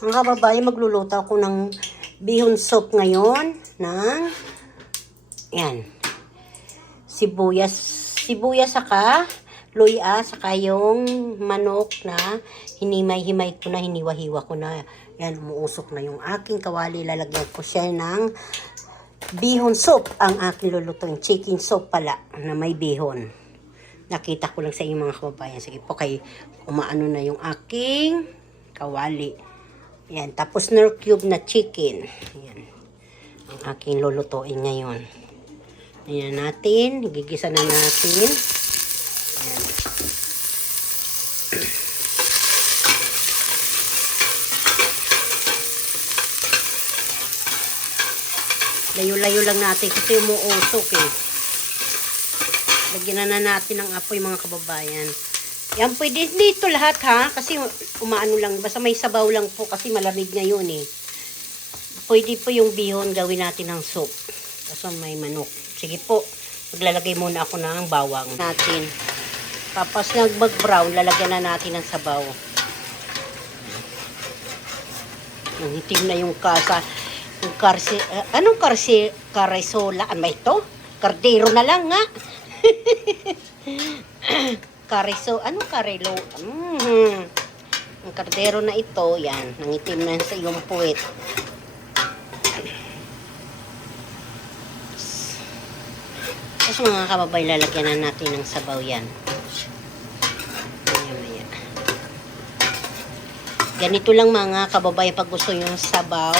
Mga kababayan, magluluto ako ng bihon soup ngayon ng yan, sibuyas saka luya, saka yung manok na hinimay-himay ko na, hiniwa-hiwa ko na. Yan, umuusok na yung aking kawali. Lalagyan ko siya ng bihon soup. Ang aking lulutuin, chicken soup pala na may bihon. Nakita ko lang sa inyo mga kababayan. Sige po, kay umaano na yung aking kawali. Yan, tapos nor cube na chicken. Yan, ang aking lulutuin ngayon. Ayan natin, gigisa na natin. Ayan. Layo-layo lang natin kasi umuusok eh. Lagyan na natin ng apoy mga kababayan. Yan, pwede dito lahat ha. Kasi umaano lang. Basta may sabaw lang po kasi malamig ngayon eh. Pwede po yung bihon gawin natin ng soup. Kasi may manok. Sige po. Maglalagay muna ako ng bawang natin. Tapos mag-brown, lalagyan na natin ng sabaw. Yung hitim na yung kasa. Yung karsi, anong karisola? Ano ba ito? Kardero na lang nga. Anong karelo? Ang kardero na ito, yan. Nangitim na sa iyong puwet. Tapos mga kababay, lalagyan na natin ng sabaw yan. Maya. Ganito lang mga kababay, pag gusto nyo ng sabaw.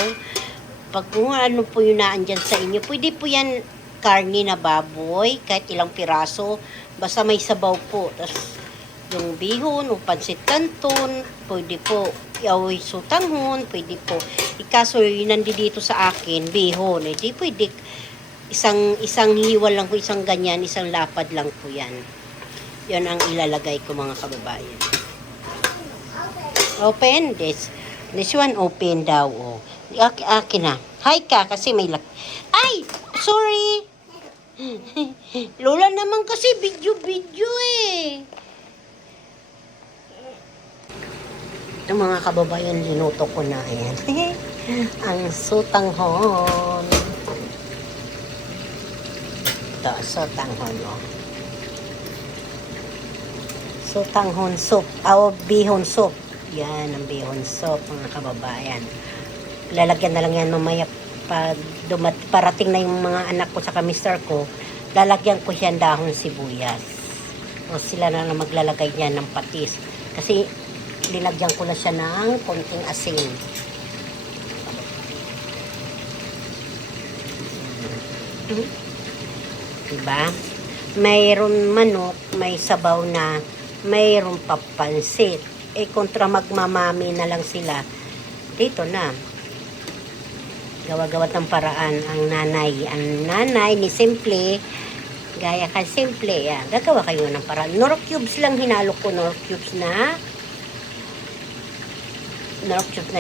Pag kung ano po yung naandyan sa inyo, pwede po yan karne na baboy, kahit ilang piraso. Basta may sabaw po. Tapos yung bihon o pansit canton, pwede po. Yaoy sutanghon, pwede po. Ikaso yung nandito sa akin, bihon. Eh di pwede. Isang hiwa lang po, isang ganyan, isang lapad lang po yan. Yan ang ilalagay ko mga kababayan. Open this. This one open daw. Oh. Akin na. Hi ka kasi may Ay! Sorry! Lola naman kasi video eh. Ito mga kababayan, linuto ko na yan. Ang sutanghon. Ito, sutanghon oh. Sutanghon soup. Bihon soup. Yan, ang bihon soup mga kababayan. Lalagyan na lang yan mamaya pag parating na yung mga anak ko sa mister ko, lalagyan ko siya dahon sibuyas. O sila na lang maglalagay niya ng patis. Kasi linagyan ko na siya ng konting asin. Diba? Mayroon manok, may sabaw na, mayroon papansit. Eh kontra magmamami na lang sila. Dito na. Gawa-gawa ng paraan ang nanay ni Simple, gaya ka Simple, yan. Gagawa kayo ng paraan. Nor cubes lang hinalo ko, nor cubes na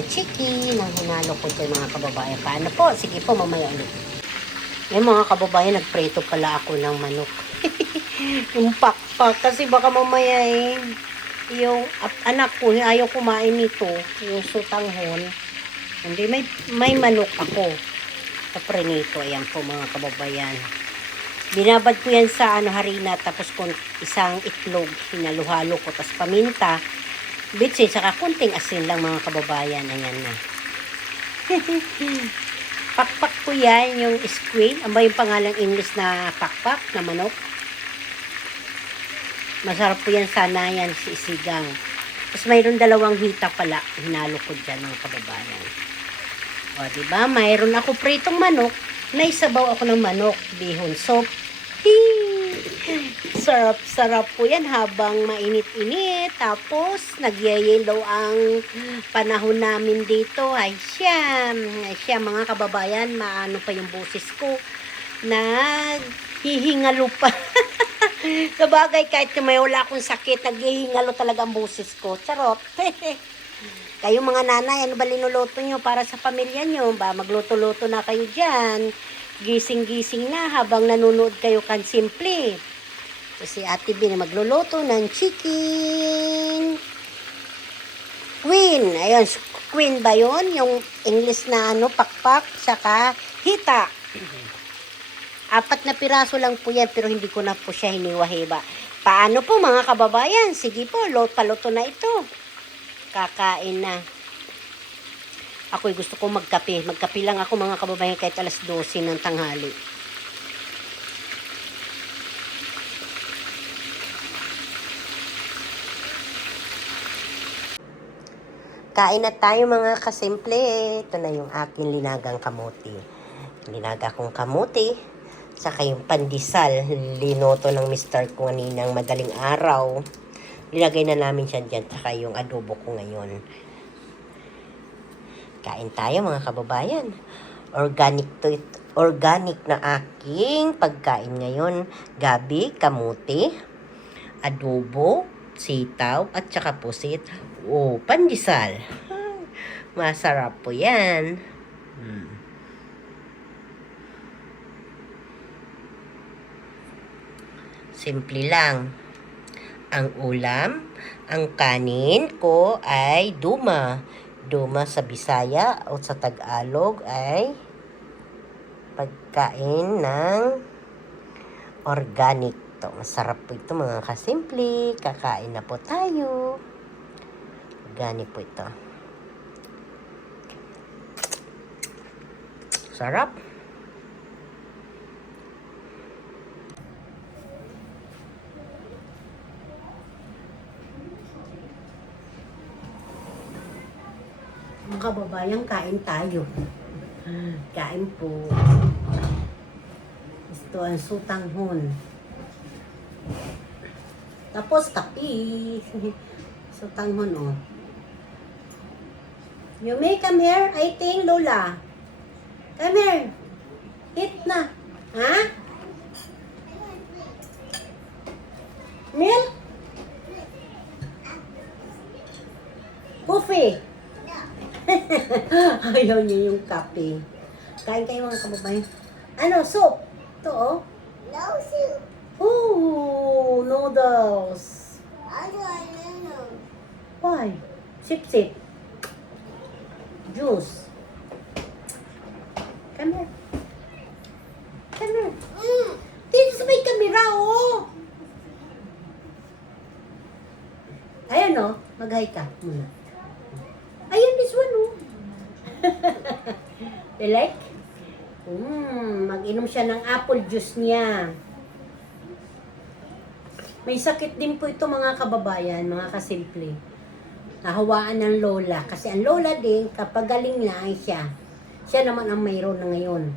chicken ang hinalo ko dyan mga kababayan. Paano po? Sige po, mamaya ulit. Yung mga kababayan, nagpreto pala ako ng manok. Yung pakpak, kasi baka mamaya yung anak ko, ayaw kumain nito, yung sutanghon. Hindi, may manok ako sa prenito. Ayan po mga kababayan. Binabad ko yan sa harina, tapos isang itlog, hinaluhalo ko, tapos paminta, bitsin, saka kunting asin lang mga kababayan. Ayan na. Pakpak ko yan, yung squid. Ano ba yung pangalang English na pakpak na manok? Masarap po yan sana yan, si isigang. Tapos mayroon dalawang hita pala, hinalo ko dyan mga kababayan. O, diba? Mayroon ako pritong manok. Naisabaw ako ng manok. Bihon soup. Sarap po yan habang mainit-init. Tapos, nagyayelo ang panahon namin dito. Ay siya mga kababayan. Maano pa yung boses ko. Naghihingalo pa. Sabagay, kahit may wala akong sakit, naghihingalo talaga ang boses ko. Charot. Kayo mga nanay, ano ba linuluto nyo para sa pamilya nyo? Ba, magluto-luto na kayo dyan. Gising-gising na habang nanonood kayo kan Simple. Kasi Ate Bin magluluto ng chicken. Queen. Ayun, Queen ba yun? Yung English na ano, pakpak, saka hita. 4 na piraso lang po yan, pero hindi ko na po siya hiniwa-hiwa. Paano po mga kababayan? Sige po, paluto na ito. Kakain na. Ako'y gusto ko magkape. Magkape lang ako mga kababayan kahit alas 12 ng tanghali. Kain na tayo mga kasimple. Ito na yung aking linagang kamuti. Linaga kong kamuti. Saka yung pandesal. Linoto ng mister ko kaninang madaling araw. Nilagay na namin siya dyan. Saka yung adobo ko ngayon. Kain tayo mga kababayan. Organic na aking pagkain ngayon. Gabi, kamuti, adobo, sitaw, at saka pusit. Pandesal. Masarap po yan. Simple lang. Ang ulam, ang kanin ko ay duma. Duma sa Bisaya o sa Tagalog ay pagkain ng organic. Masarap po ito mga kasimple. Kakain na po tayo. Organic po ito. Sarap. Mga kababayan, kain tayo. Kain po. Ito ang sutanghon. Tapos kape. Sutanghon, oh. You may come here, I think, Lola. Come here. Eat na. Ha? Milk? Buffet. Ayaw niya yung kape. Kain kayo mga kababayan. Ano, soup? Ito, oh. No soup. Ooh, noodles. I don't know. Why? Sip-sip. Juice. Come here. Come here. Dito sa may kamera, oh. Ayan, oh. Mag-hi ka muna. Ayan, this one, oh. You like? Mag-inom siya ng apple juice niya. May sakit din po ito mga kababayan, mga kasimple. Nahawaan ng lola. Kasi ang lola din, kapag galing na ay siya. Siya naman ang mayroon na ngayon.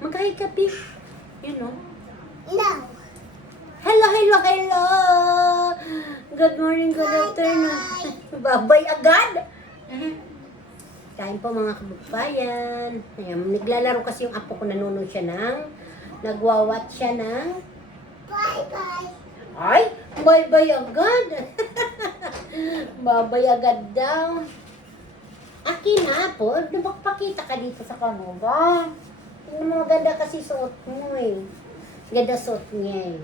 Mag-hi ka, fish. You know? No. Hello, hello, hello! Good morning, good afternoon. Babay agad! Kain po mga kababayan. Ayan, naglalaro kasi yung apo ko, nanonood siya ng, nagwawat siya ng, Bye-bye. ay, bye-bye agad! Babay agad daw. Akin na po, napakita ka dito sa kanila. Maganda kasi suot mo eh. Ganda suot niya eh.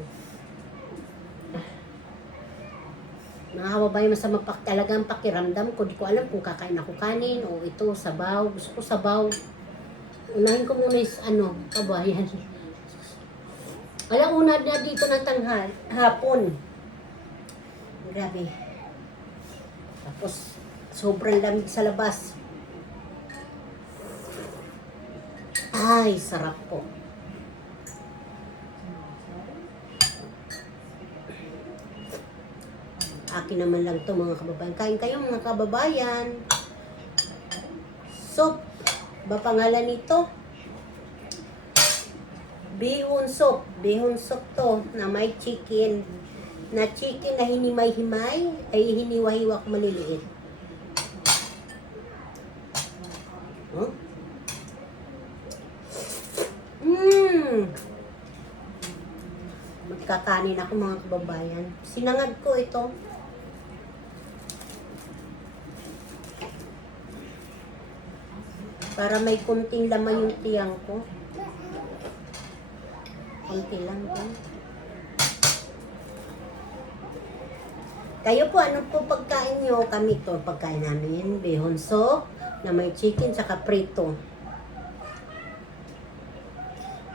Mga kababayan, masama talagang pakiramdam ko. Di ko alam kung kakain ako kanin o ito, sabaw. Gusto ko sabaw. Unahin ko muna is kabayan. Alam, una na dito ng hapon. Grabe. Tapos, sobrang lamig sa labas. Ay, sarap po. Akin naman lang to mga kababayan. Kain kayo mga kababayan. Soup. Ba pangalan nito? Bihon soup. Bihon soup to na may chicken. Na chicken na hinimay-himay ay hiniwa-hiwa maliliit. Huh? Magkakanin ako mga kababayan. Sinangad ko ito. Para may kunting laman yung tiyang ko. Kunti lang din. Kayo po, ano po pagkain nyo? Kami to, pagkain namin, bihon soup, na may chicken, saka prito.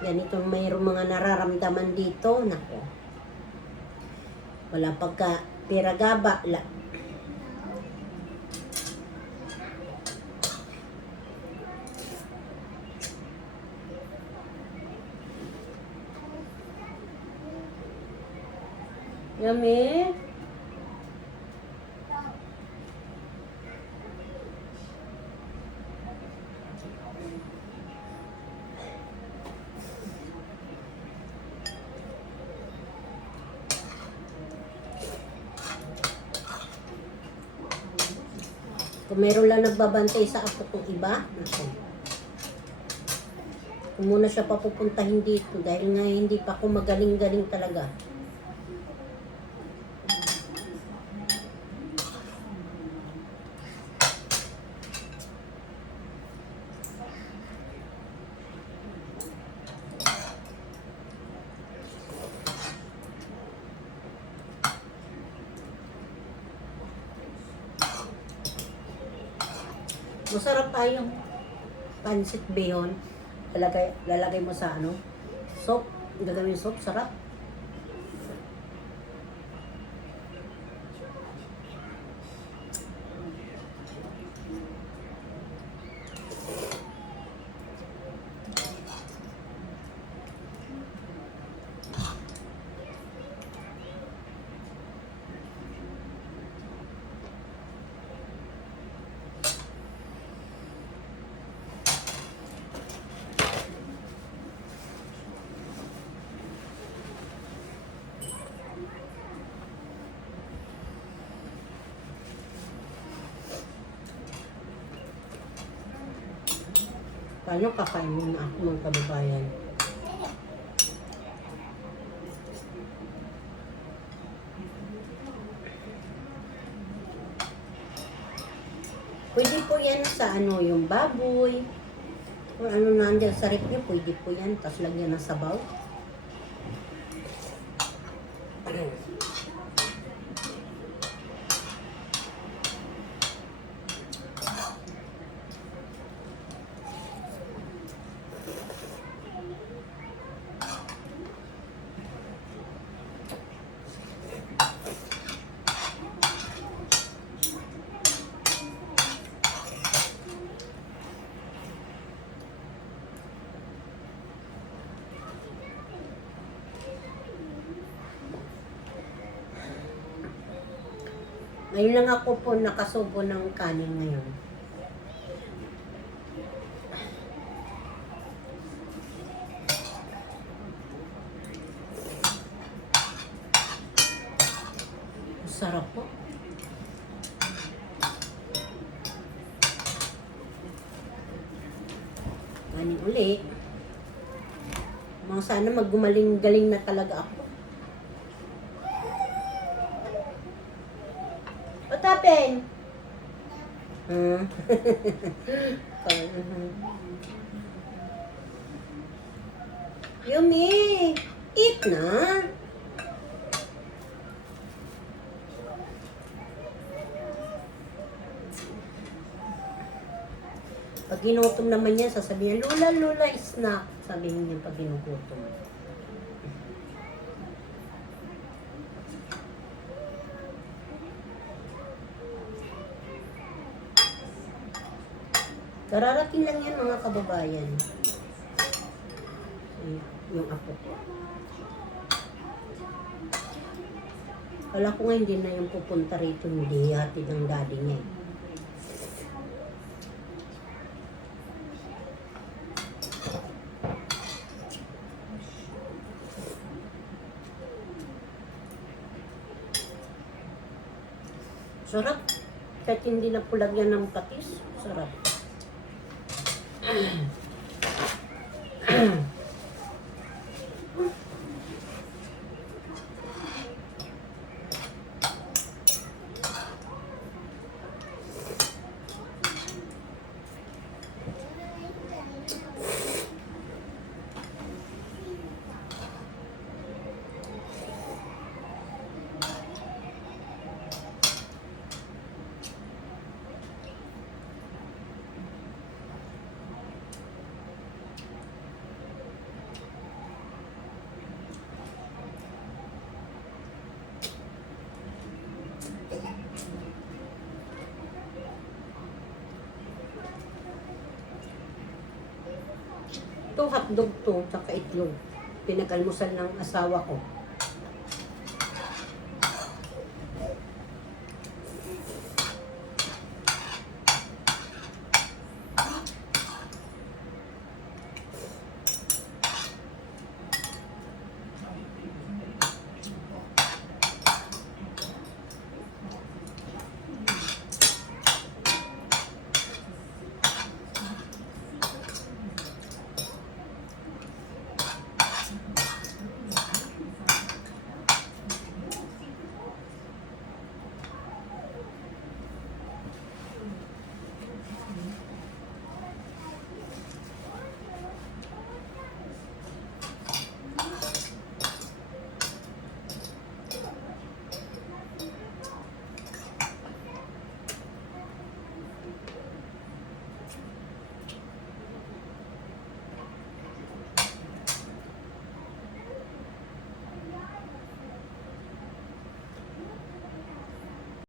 Ganito, mayroong mga nararamdaman dito. Nako. Wala pagka, piragaba, la. Yummy. Kung meron lang nagbabantay sa apo kong iba, naku. Kung muna siya papupuntahin dito dahil nga hindi pa ako magaling-galing talaga. Masarap tayong pancit bihon. Lalagay mo sa ano? Soup. Gagawin soup. Sarap. Paano kakain mo na ako mga kababayan? Pwede po yan sa ano, yung baboy. Kung ano nandyan sa rep nyo, pwede po yan. Tapos lagyan ng sabaw. Ngayon lang ako po nakasubo ng kanin ngayon. Sarap po. Kanin uli. Mga sana maggumaling-galing na talaga ako. What happened? Yummy! Eat na! Pag ginutom naman niya, sasabihin, Lula, Lula, snack. Sabihin niya pag ginugutom. Kararating lang yan mga kababayan. Yung apo ko. Kala ko nga hindi na yung pupunta rito, hindi hatid ng daddy niya. Sarap. Kahit hindi na pulagyan ng patis, sarap. Ito, hotdog to, tsaka itlog. Pinag-almusal ng asawa ko.